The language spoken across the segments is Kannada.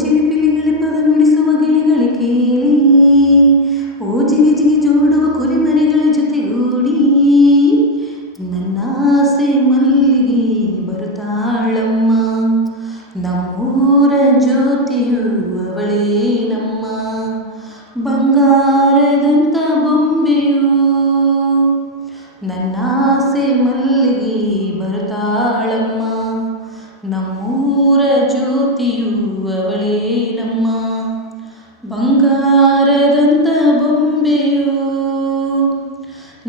ಚಿಲಿಪಿಲಿಗಳ ಪದ ನುಡಿಸುವ ಗಿಳಿಗಳ ಕೇಳಿ, ಓ ಜಿಗಿ ಜಿಗಿ ಜೋಡುವ ಕುರಿಮರಿಗಳ ಜೊತೆಗೂಡಿ, ನನ್ನಾಸೆ ಮಲ್ಲಿಗೆ ಬರುತ್ತಾಳಮ್ಮ, ನಮ್ಮೂರ ಜ್ಯೋತಿಯು ಅವಳೇ ನಮ್ಮ, ಬಂಗಾರದಂತ ಬೊಂಬೆಯು. ನನ್ನಾಸೆ ಮಲ್ಲಿಗೆ ಬರುತ್ತಾಳಮ್ಮ, ನಮ್ಮೂರ ಜ್ಯೋತಿಯು ಅವಳೇ ನಮ್ಮ, ಬಂಗಾರದಂತ ಬೊಂಬೆಯು.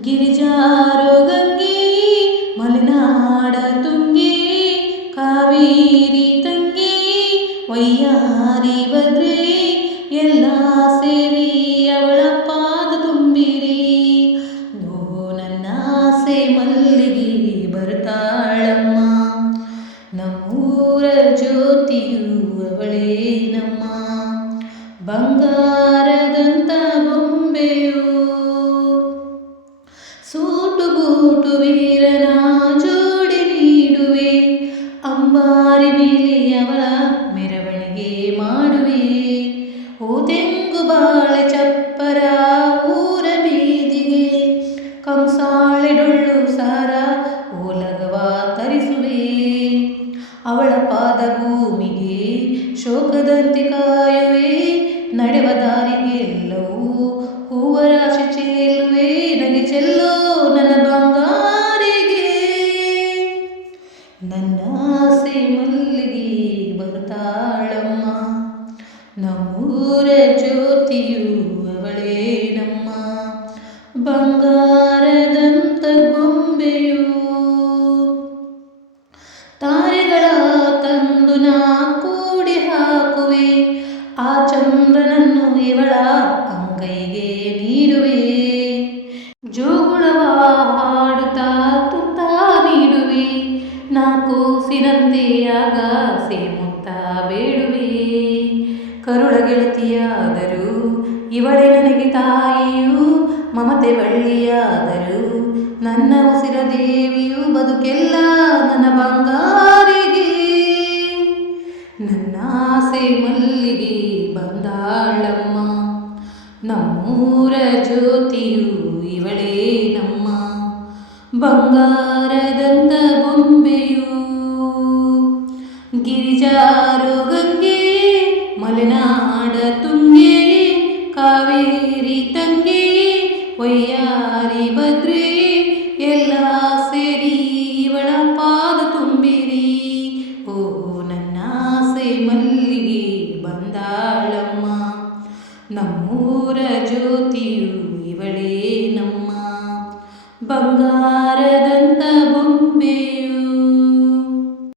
ಗಿರಿಜಾರೋ ಗಂಗೆ ಮಲೆನಾಡ ತುಂಗೆ, ಕಾವೇರಿ ತಂಗೆ ವೈಯಾರಿ ಭದ್ರೆ, ಎಲ್ಲ ಸೇರಿ ಅವಳ ಪಾದ ತುಂಬಿರಿ. ಓ ನನ್ನಾಸೆ ಮಲ್ಲಿಗೆ ಬರ್ತಾಳಮ್ಮ, ನಮ್ಮೂರ ಜ್ಯೋತಿಯು ಅವಳೇ ನಮ್ಮ, ಬಂಗಾರದಂತ ಬೊಂಬೆಯು. ಸೂಟು ಬೂಟು ವೀರನ ಜೋಡಿ ನೀಡುವೆ, ಅಂಬಾರಿ ಮೇಲೆ ಅವಳ ಮೆರವಣಿಗೆ ಮಾಡುವೆ. ಓ ತೆಂಗು ಬಾಳೆ ಚಪ್ಪರ ಊರ ಬೀದಿಗೆ, ಕಂಸಾಳೆ ಡೊಳ್ಳು ಸಾರ ಓಲಗವ ತರಿಸುವೆ. ಅವಳ ಪಾದ ಭೂಮಿಗೆ ಶೋಕದಂತೆ ಕಾಯುವೆ, ನಡೆವ ದಾರಿಗೆಲ್ಲವೂ ಹೂವ ರಾಶಿ ಚೆಲ್ಲುವೆ. ನಗೆ ಚೆಲ್ಲೋ ನನ್ನ ಬಂಗಾರಿಗೆ, ನನ್ನಾಸೆ ಮಲ್ಲಿಗೆ ಬರ್ತಾಳಮ್ಮ, ನಮ್ಮೂರ ಜ್ಯೋತಿಯು ಅವಳೇ ನಮ್ಮ, ಬಂಗಾರದಂತ ಗೊಂಬೆಯು. ತಾರೆಗಳ ತಂದು ನಾ ಕೂಡಿ ಹಾಕುವೆ, ಆ ಚಂದ್ರನನ್ನು ಇವಳ ಅಂಗೈಗೆ ನೀಡುವೆ. ಜೋಗುಳವ ಹಾಡುತ್ತಾ ತುತ್ತ ನೀಡುವೆ, ನಾ ಕೂಸಿನಂತೆ ಆಗ ಮುತ್ತ ಬೇಡುವೆ. ಕರುಳ ಗೆಳತಿಯಾದರೂ ಇವಳೆ ನನಗೆ ತಾಯಿಯು, ಮಮತೆ ಬಳ್ಳಿಯಾದರೂ ನನ್ನ ಉಸಿರ ದೇವಿಯು, ಬದುಕೆಲ್ಲ ನನ್ನ ಬಂಗಾರಿಗೆ. ನನ್ನಾಸೆ ಮಲ್ಲಿಗೆ ಬಂದಾಳಮ್ಮ, ನಮ್ಮೂರ ಜ್ಯೋತಿಯು ಇವಳೇ ನಮ್ಮ, ಬಂಗಾರದಂತ ಬೊಂಬೆಯು. ಗಿರಿಜಾರೋ ಗಂಗೆ ಮಲೆನಾಡ ತುಂಗೆ, ಕಾವೇರಿ ತಂಗೆ ವೈಯಾರಿ ಭದ್ರೆ, ಎಲ್ಲ ಸೇರಿ ಇವಳ ಪಾದ ತುಂಬಿರಿ. ಓ ನನ್ನಾಸೆ ಮಲ್ಲಿಗೆ ಬಂದಾಳಮ್ಮ, ನಮ್ಮೂರ ಜ್ಯೋತಿಯು ಇವಳೇ ನಮ್ಮ, ಬಂಗಾರದಂತ ಬೊಂಬೆಯು.